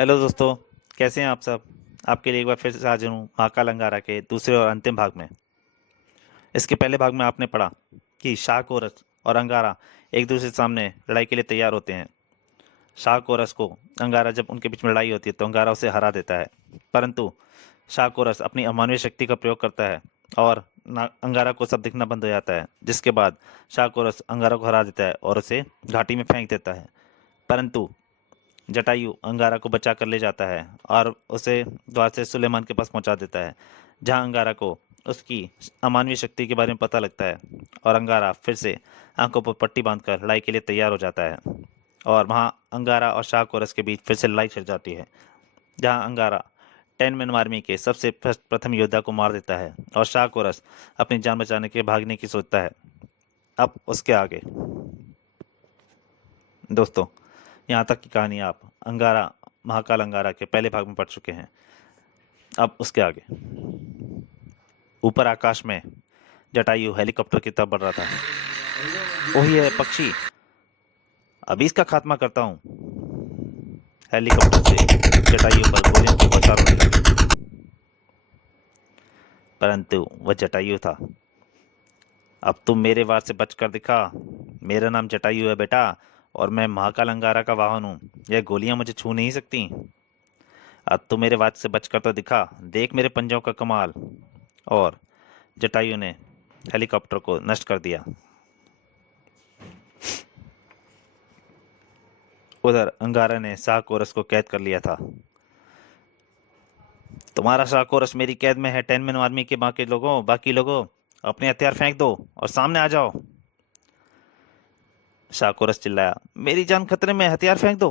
Hello दोस्तों। कैसे हैं आप सब। आपके लिए एक बार फिर से हाजिर हूँ महाकाल अंगारा के दूसरे और अंतिम भाग में। इसके पहले भाग में आपने पढ़ा कि शाक और अंगारा एक दूसरे के सामने लड़ाई के लिए तैयार होते हैं। शाक और रस को अंगारा जब उनके बीच में लड़ाई होती है तो अंगारा उसे हरा देता है, परंतु शाक और रस अपनी अमानवीय शक्ति का प्रयोग करता है और अंगारा को सब दिखना बंद हो जाता है, जिसके बाद शाक और रस अंगारा को हरा देता है और उसे घाटी में फेंक देता है। परंतु जटायु अंगारा को बचा कर ले जाता है और उसे द्वार से सुलेमान के पास पहुंचा देता है, जहां अंगारा को उसकी अमानवीय शक्ति के बारे में पता लगता है और अंगारा फिर से आंखों पर पट्टी बांधकर लड़ाई के लिए तैयार हो जाता है। और वहां अंगारा और शाहकोरस के बीच फिर से लड़ाई छिड़ जाती है, जहां अंगारा 10 मैन आर्मी के सबसे प्रथम योद्धा को मार देता है और शाहकोरस अपनी जान बचाने के भागने की सोचता है। अब उसके आगे दोस्तों, यहाँ तक की कहानी आप अंगारा महाकाल अंगारा के पहले भाग में पढ़ चुके हैं। अब उसके आगे ऊपर आकाश में जटायु हेलीकॉप्टर की तरफ बढ़ रहा था। वही है पक्षी, अभी इसका खात्मा करता हूँ। हेलीकॉप्टर से जटायु पर गोलियों की बौछार होने लगी, परंतु वह जटायु था। अब तुम मेरे वार से बचकर दिखा। मेरा नाम जटायु है बेटा, और मैं महाकाल अंगारा का वाहन हूँ। यह गोलियां मुझे छू नहीं सकती। अब तू मेरे वाच से बचकर तो दिखा, देख मेरे पंजों का कमाल। और जटायु ने हेलीकॉप्टर को नष्ट कर दिया। उधर अंगारा ने शाहकोरस को कैद कर लिया था। तुम्हारा शाहकोरस मेरी कैद में है। 10 मैन आर्मी के बाकी लोगों अपने हथियार फेंक दो और सामने आ जाओ। शाहकोरस चिल्लाया, मेरी जान खतरे में, हथियार फेंक दो।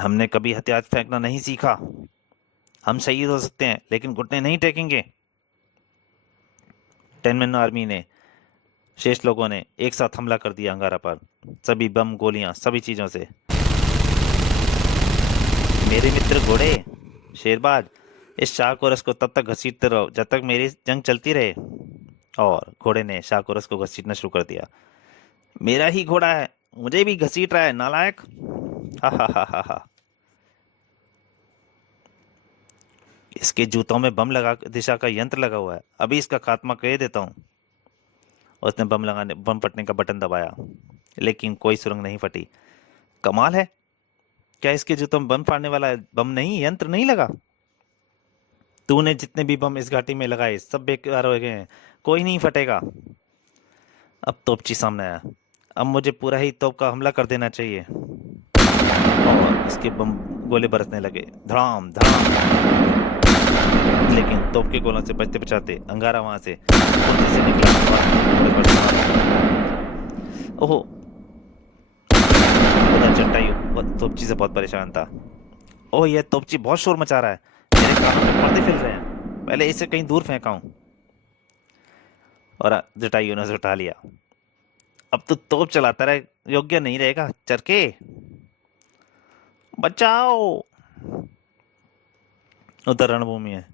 हमने कभी हथियार फेंकना नहीं सीखा। हम शहीद हो सकते हैं लेकिन घुटने नहीं टेकेंगे। 10 मैन आर्मी ने शेष लोगों ने एक साथ हमला कर दिया अंगारा पर, सभी बम गोलियां सभी चीजों से। मेरे मित्र घोड़े, शेरबाज, इस शाहकोरस को तब तक घसीटते रहो जब तक मेरी जंग चलती रहे। और घोड़े ने शाहकोरस को घसीटना शुरू कर दिया। मेरा ही घोड़ा है, मुझे भी घसीट रहा है नालायक। हा हा हा हा हा। इसके जूतों में बम लगा दिशा का यंत्र लगा हुआ है, अभी इसका खात्मा कर देता हूँ। उसने बम फटने का बटन दबाया, लेकिन कोई सुरंग नहीं फटी। कमाल है, क्या इसके जूतों में बम फाड़ने वाला बम नहीं, यंत्र नहीं लगा? तूने जितने भी बम इस घाटी में लगाए सब बेकार हो गए हैं, कोई नहीं फटेगा। अब तोपची सामने आया। अब मुझे पूरा ही तोप का हमला कर देना चाहिए। और इसके बम गोले बरसने लगे, धड़ाम धड़ाम। लेकिन तोप के गोलों से बचते बचाते अंगारा वहां से फुर्ती से निकला और घोड़े पर सवार। ओहो, उधर जटायु तोपची से बहुत परेशान था। ओह, यह तोपची बहुत शोर मचा रहा है, मेरे कानों में पर्दे फिर रहे हैं, पहले इसे कहीं दूर फेंका हूं। और जटायु ने उसे उठा लिया। अब तो तोप चलाता रहे, योग्य नहीं रहेगा चरके। बचाओ। उधर रणभूमि है।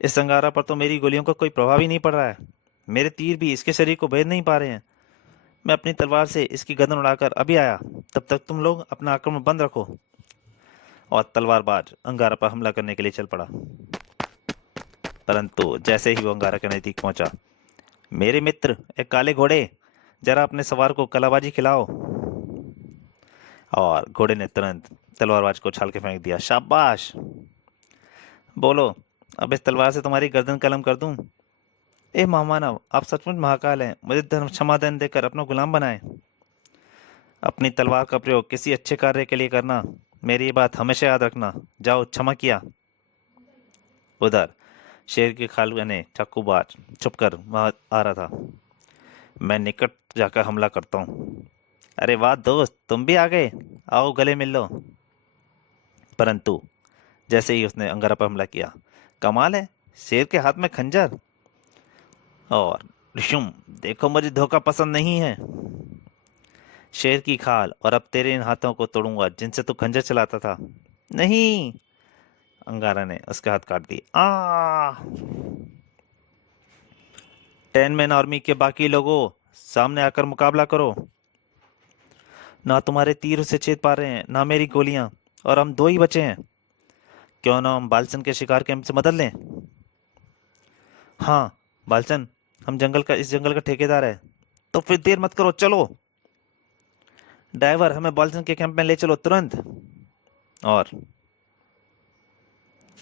इस संगारा पर तो मेरी गोलियों का कोई प्रभाव ही नहीं पड़ रहा है। मेरे तीर भी इसके शरीर को भेद नहीं पा रहे हैं। मैं अपनी तलवार से इसकी गर्दन उड़ाकर अभी आया, तब तक तुम लोग अपना आक्रमण बंद रखो। और तलवारबाज अंगारा पर हमला करने के लिए चल पड़ा, परंतु जैसे ही वो अंगारा के नजदीक पहुंचा, मेरे मित्र एक काले घोड़े, जरा अपने सवार को कलाबाजी खिलाओ। और घोड़े ने तुरंत तलवारबाज को उछाल के फेंक दिया। शाबाश। बोलो, अब इस तलवार से तुम्हारी गर्दन कलम कर दूं। ए महामानव, आप सचमुच महाकाल हैं, मुझे धर्म क्षमादान देकर अपना गुलाम बनाए। अपनी तलवार का प्रयोग किसी अच्छे कार्य के लिए करना, मेरी ये बात हमेशा याद रखना। जाओ, क्षमा किया। उधर शेर के खाल ने चाकूबाज छुपकर वहां आ रहा था। मैं निकट जाकर हमला करता हूँ। अरे वाह दोस्त, तुम भी आ गए, आओ गले मिल लो। परंतु जैसे ही उसने अंगारा पर हमला किया, कमाल है, शेर के हाथ में खंजर। और रिशुम, देखो मुझे धोखा पसंद नहीं है। शेर की खाल, और अब तेरे इन हाथों को तोड़ूंगा जिनसे तू खंजर चलाता था। नहीं, अंगारा ने उसके हाथ काट दिए। 10 मैन आर्मी के बाकी लोगों, सामने आकर मुकाबला करो। ना तुम्हारे तीर उसे छेद पा रहे हैं, ना मेरी गोलियां, और हम दो ही बचे हैं। क्यों ना हम बालचंद के शिकार कैंप से मदद लें? हाँ बालचंद, हम जंगल का इस जंगल का ठेकेदार है। तो फिर देर मत करो, चलो। ड्राइवर, हमें बालचंद के कैंप में ले चलो तुरंत। और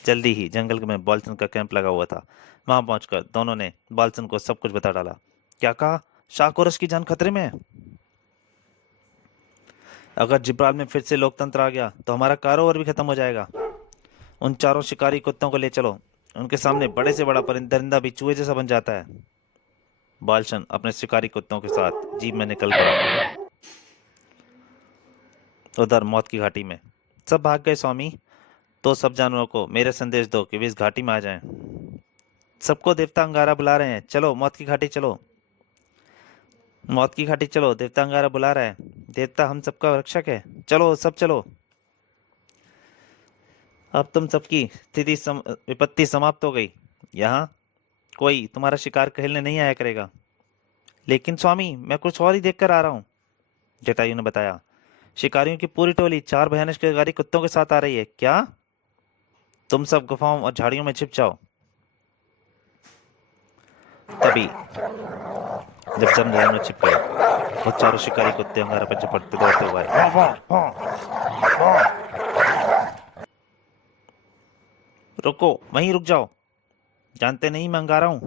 जल्दी ही जंगल में बालचंद का कैंप लगा हुआ था। वहां पहुंचकर दोनों ने बालचंद को सब कुछ बता डाला। क्या कहा? शाक और उसकी जान खतरे में है। अगर जिब्राल में फिर से लोकतंत्र आ गया तो हमारा कारोबार भी खत्म हो जाएगा। उन चारों शिकारी कुत्तों को ले चलो। उनके सामने बड़े से बड़ा परिंदा भी चूहे जैसा बन जाता है। बालचंद अपने शिकारी कुत्तों के साथ जीप में निकल पड़ा। उधर मौत की घाटी में सब भाग गए स्वामी। तो सब जानवरों को मेरे संदेश दो कि वे इस घाटी में आ जाएं। सबको देवता अंगारा बुला रहे हैं, चलो मौत की घाटी चलो। मौत की घाटी चलो, देवता अंगारा बुला रहा है। देवता हम सबका रक्षक है, चलो सब चलो। अब तुम सबकी विपत्ति समाप्त हो गई। यहाँ कोई तुम्हारा शिकार कहलने नहीं आया करेगा। लेकिन स्वामी, मैं कुछ और ही देखकर आ रहा हूँ, जटायु ने बताया। शिकारियों की पूरी टोली 4 भयानक शिकारी कुत्तों के साथ आ रही है। क्या? तुम सब गुफाओं और झाड़ियों में छिप जाओ। तभी जब सब झाड़ियों में छिप गए, वो चारों शिकारी कुत्ते अंगारा पर झपटते दौड़ते हुए आए। रुको, वहीं रुक जाओ। जानते नहीं मैं अंगारा हूं।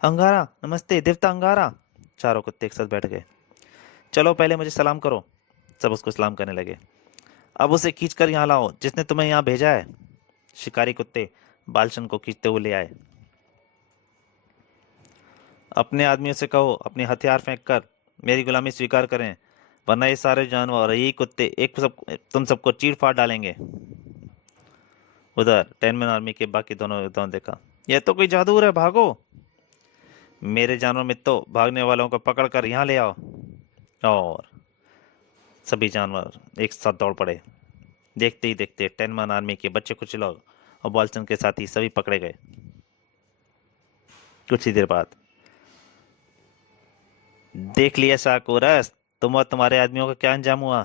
अंगारा, नमस्ते देवता अंगारा। चारों कुत्ते एक साथ बैठ गए। चलो पहले मुझे सलाम करो। सब उसको सलाम करने लगे। अब उसे खींच कर यहाँ लाओ जिसने तुम्हें यहाँ भेजा है। शिकारी कुत्ते बालचंद को खींचते हुए ले आए। अपने आदमियों से कहो अपने हथियार फेंक कर मेरी गुलामी स्वीकार करें, वरना ये सारे जानवर और यही कुत्ते तुम सबको चीर फाड़ डालेंगे। उधर 10 मैन आर्मी के बाकी दोनों योद्धाओं ने देखा, यह तो कोई जादूगर है, भागो। मेरे जानवर मित्रों, भागने वालों को पकड़कर यहाँ ले आओ। और सभी जानवर एक साथ दौड़ पड़े। देखते ही देखते 10 मैन आर्मी के बच्चे कुछ लोग और बालचंद के साथी सभी पकड़े गए। कुछ ही देर बाद, देख लिया शाकोरस, तुम और तुम्हारे आदमियों का क्या अंजाम हुआ।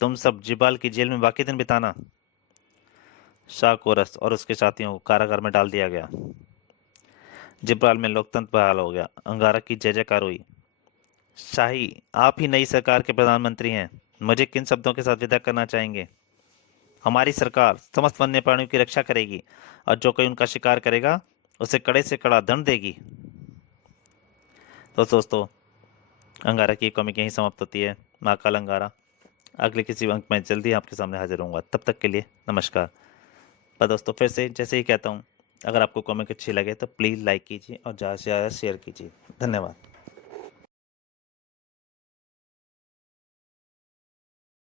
तुम सब जिबाल की जेल में बाकी दिन बिताना। शाकोरस और उसके साथियों को कारागार में डाल दिया गया। जिब्राल में लोकतंत्र बहाल हो गया। अंगारा की जय जयकार हुई। शाही, आप ही नई सरकार के प्रधानमंत्री हैं। मुझे किन शब्दों के साथ विदा करना चाहेंगे? हमारी सरकार समस्त वन्य प्राणियों की रक्षा करेगी और जो कोई उनका शिकार करेगा उसे कड़े से कड़ा दंड देगी। तो दोस्तों, अंगारा की कॉमिक यहीं समाप्त होती है। महाकाल अंगारा अगले किसी अंक में जल्दी आपके सामने हाजिर होऊंगा। तब तक के लिए नमस्कार। पर दोस्तों, फिर से जैसे ही कहता हूँ, अगर आपको कॉमिक अच्छी लगे तो प्लीज़ लाइक कीजिए और ज़्यादा से ज़्यादा शेयर कीजिए। धन्यवाद।